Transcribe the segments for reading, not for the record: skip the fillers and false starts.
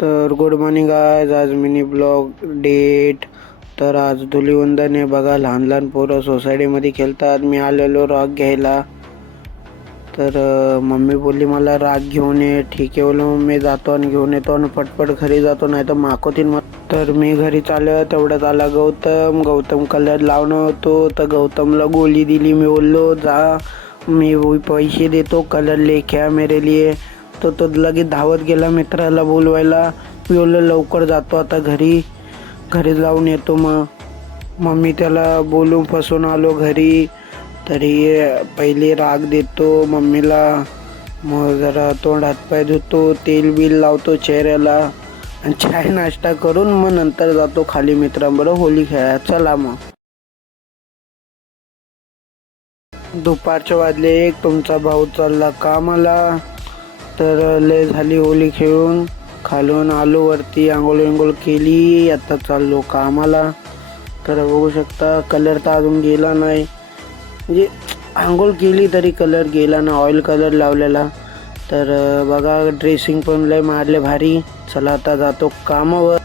तर good morning guys. आज mini blog date. तर आज धुलीवंदन आहे बघा. लहान लहान पोरं सोसायटीमध्ये खेळतात. मी आलेलो राग घ्यायला. तर मम्मी बोलली मला राग घेऊन ये. ठीक आहे बोललो. मी जातो आणि घेऊन येतो आणि पटपट घरी जातो, नाही तर माकोतीन. तर मी घरी चाललो. तेवढ्यात आला गौतम कलर लावणं होतो. तर गौतमला गोळी दिली. मी बोललो जा, मी पैसे देतो, कलर लेके आ मेरे लिए. तो लगेच धावत गेला मित्राला बोलवायला. मी बोललो लवकर जातो आता घरी जाऊन येतो. मम्मी त्याला बोलून फसून आलो घरी. तरी पहिले राग देतो मम्मीला. मग जरा तोंड हातपाय धुतो, तेल बिल लावतो चेहऱ्याला आणि चाय नाश्ता करून मग नंतर जातो खाली मित्रांबरोबर होली खेळायला. चला मग. दुपारचे वाजले 1. तुमचा भाऊ चालला कामाला. तर लय झाली होली खेळून. खालून आलो वरती, आंघोळ केली. आता चाललो कामाला. तर बघू शकता कलर तर अजून गेला नाही. म्हणजे आंघोळ केली तरी कलर गेला ना, ऑइल कलर लावलेला. तर बघा ड्रेसिंग पण लय मारले भारी. चला आता जातो कामावर.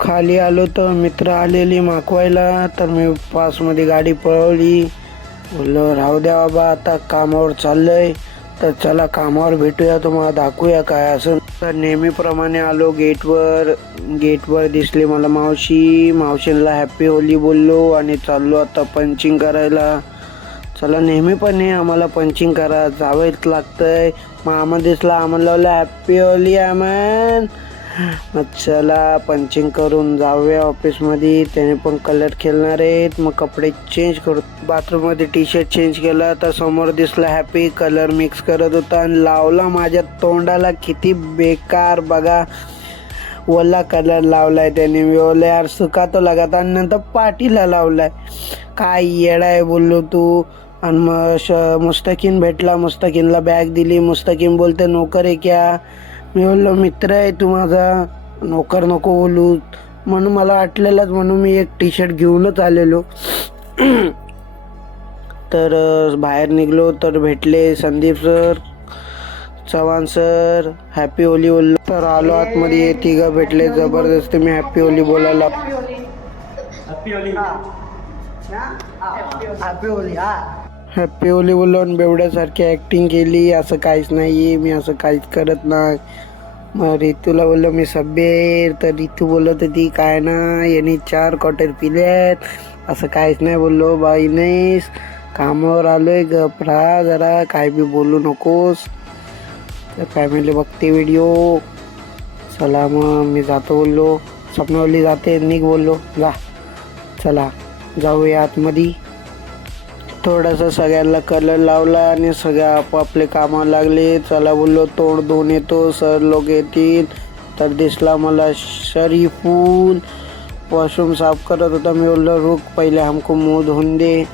खाली आलो तर मित्र आलेली मागवायला. तर मी पासमध्ये गाडी पळवली. बोललो राहू द्या बाबा, आता कामावर चाललंय. तर चला कामावर भेटूया, तुम्हाला दाखवूया काय असं. तर नेहमीप्रमाणे आलो गेटवर दिसली मला मावशींना हॅपी होली बोललो आणि चाललो आता पंचिंग करायला. चला नेहमीपणे आम्हाला पंचिंग करा जावंच लागतंय. मग दिसला, आम्हाला हॅपी होली आमन. मग चला पंचिंग करून जाऊया ऑफिसमध्ये. त्याने पण कलर खेळणार आहेत. मग कपडे चेंज करू. बाथरूममध्ये टी शर्ट चेंज केला तर समोर दिसला हॅपी. कलर मिक्स करत होता आणि लावला माझ्या तोंडाला. किती बेकार बघा, ओला कलर लावलाय त्याने. मी बोलले यार सुका तो लगाता. आणि नंतर पाठीला लावलाय. काय येडा आहे बोललो तू. आणि मग मुस्तकीन भेटला. मुस्तकीनला बॅग दिली. मुस्तकीन बोलते नोकर आहे क्या. मी बोललो मित्र आहे तू माझा, नोकर नको बोलू. म्हणून मला वाटलेलंच, म्हणून मी एक टी शर्ट घेऊनच आलेलो. तर बाहेर निघलो तर भेटले Sandeep sir, Chavan sir. Happy Holy बोललो. तर आलो आतमध्ये. तिघं भेटले. जबरदस्ती मी हॅपी होली बोलायला. हॅपी होली बोललो आणि बेवड्यासारखी ॲक्टिंग केली. असं काहीच नाही, मी असं काहीच करत नाही. मग रितूला बोललो मी सभ्य. तर रितू बोलत होती काय ना यांनी 4 क्वार्टर पिल्यात. असं काहीच नाही बोललो. बाई नाहीस, कामावर आलोय, गप राहा जरा, काय बी बोलू नकोस. तर फॅमिली बघते व्हिडिओ. चला मग मी जातो बोललो. स्वप्नावली जाते, निघ बोललो जा. चला जाऊया आतमध्ये. थोडासा सगळ्यांना कलर लावला आणि सगळे आपापले कामाला लागले. चला बोललो तोंड धुवून येतो, सर लोक येतील. तर दिसला मला शरीफूल वॉशरूम साफ करत होता. मी बोललो रुक, पहले हमको मुँह धोने दे,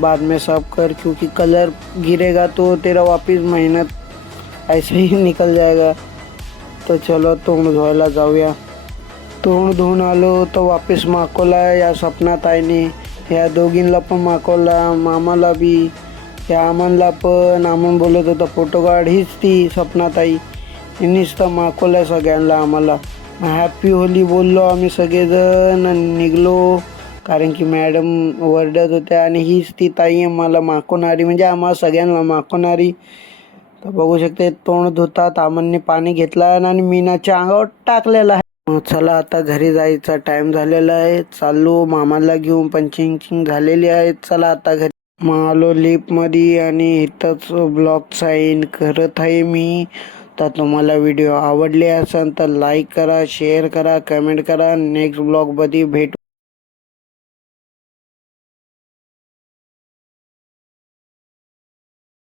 बाद में साफ कर, क्योंकि कलर गिरेगा तो तेरा वापस मेहनत ऐसे ही निकल जाएगा. तर चलो तोंड धुवायला जाऊया. तोंड धुवून आलो तर वापस मागवला या सपनात आईने. ह्या दोघींना पण मागवला, मामाला बी, या आमनला पण. आमन बोलत होता फोटो काढ. हीच ती सपनात आई. यांनीच तर मागवलं सगळ्यांना आम्हाला. हॅपी होली बोललो आम्ही सगळेजण आणि निघलो. कारण की मॅडम वरडत होत्या आणि हीच ती ताई मला मागवणारी, म्हणजे आम्हाला सगळ्यांना मागवणारी. तर बघू शकते तोंड धुतात. आमनने पाणी घेतला आणि मीनाच्या अंगावर टाकलेला आहे. चला आता घरी जायचा टाइम झालेला आहे. चाललो मामाला घेऊन. पंचिंग झालेली आहे. चला आता घरी. मग आलो लिफ्टमध्ये आणि इथंच ब्लॉग साईन करत आहे मी. तर तुम्हाला व्हिडिओ आवडले असेल तर लाईक करा, शेअर करा, कमेंट करा. नेक्स्ट ब्लॉगमध्ये भेटू.